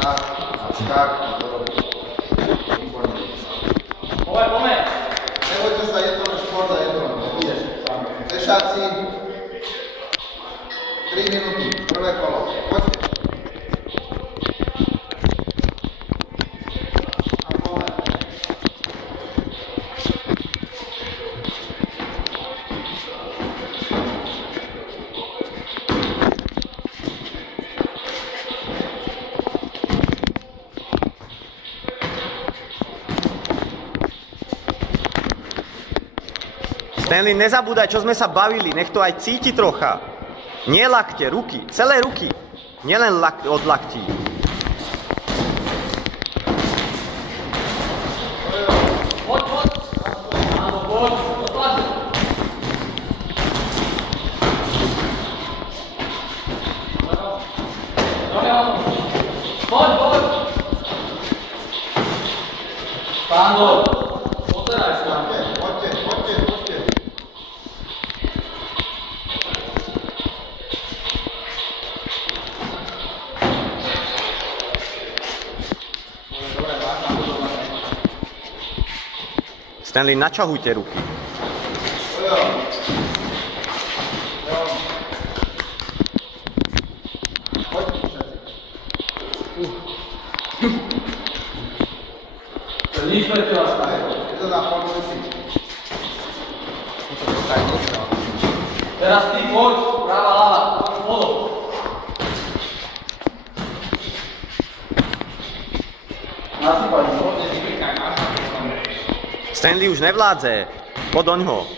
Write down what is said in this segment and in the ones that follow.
Tak. Pome. Nebojte sa, je to šport za jedno. Fešáci. 3 minúty, prvé kolo. Poďte. Stanley, nezabúdaj, čo sme sa bavili, nech to aj cíti trocha. Nie lakte, ruky, celé ruky, nielen od laktí. Stanley, načahujte ruky. Teraz ty poď, práva, ľava, spolu. Nasypaj, poď, nepekaj, máš. Stanley už nevládze, poď oňho.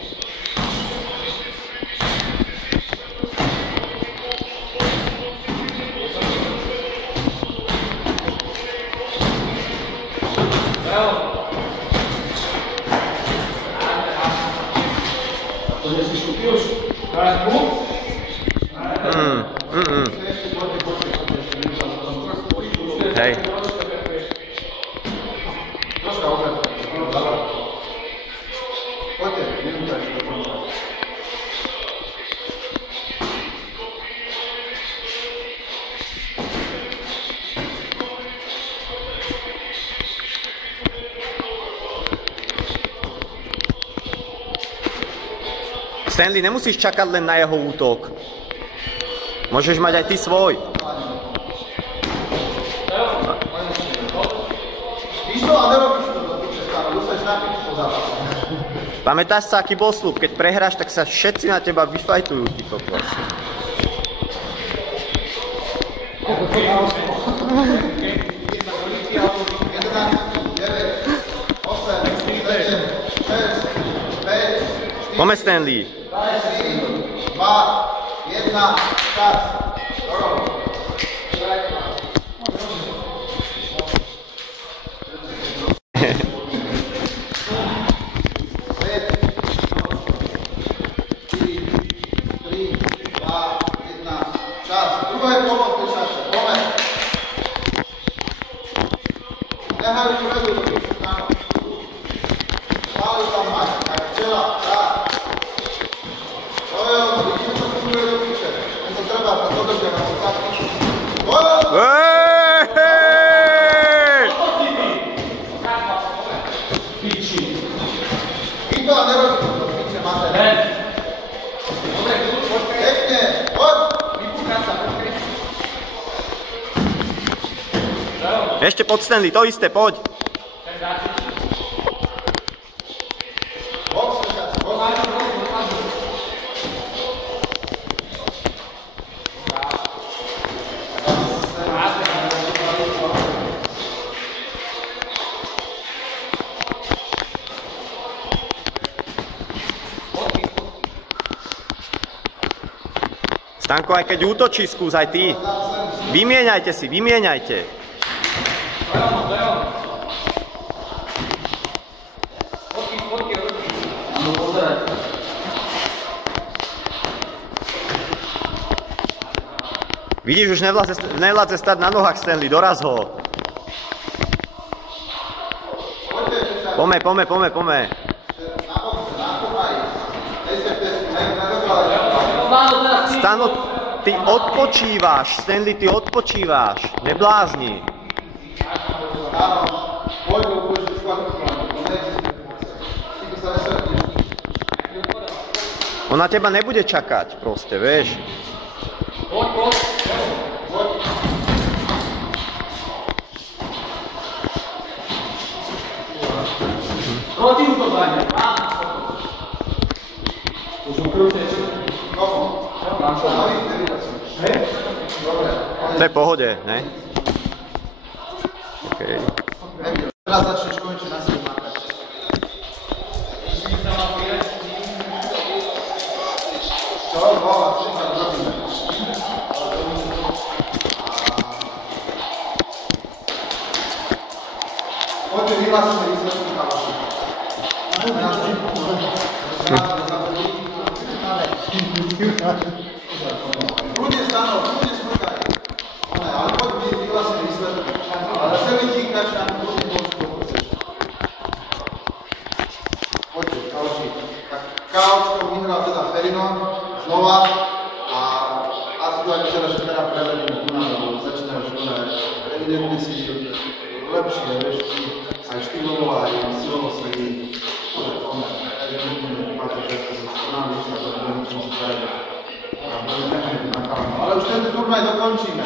Hej. Stanley, nemusíš čakať len na jeho útok. Môžeš mať aj ty svoj. Pamätáš sa, aký bol sľub? Keď prehráš, tak sa všetci na teba vyfajtujú, ty kokos. Poďme, Stanley. 3, 2, 1, čas. Ešte pod Stanley, to isté, poď. Stanko, aj keď útočí, skús aj ty. Vymieňajte si, vymieňajte. Vidíš, už nevládze stať na nohách, Stanley, doraz ho. Pome. Stano, ty odpočíváš, Stanley, ty odpočíváš, neblázni. Áno, poď ho upožiť skladku. Ty sa nesvetneš. On na teba nebude čakať proste, vieš. Poď, poď. Poď. Proti útok dajme. Už ukrúte. Komu? Mám sa. Hej? Dobre. To je v pohode, ne? Okay. Teraz začneš končiť na sebe makať. Čo? Bova, príklad robíme. Poďte vyhlásite výsledky chalani. Kľudne stanov, kľudne smrkaj. Ale poď vyhlásite výsledky. Ale celý tíkač nám kľudne pomôžu, koho chceš. Poďte, Kauči. Tak Kaučko vyhral teda Ferino znova a asi to aj vyzerá, že teda prevedíme tu na začínajú škole. Evidentne si lepšie, vieš, aj štýlovo, aj silovo sledí. Ale už tento turnaj dokončíme.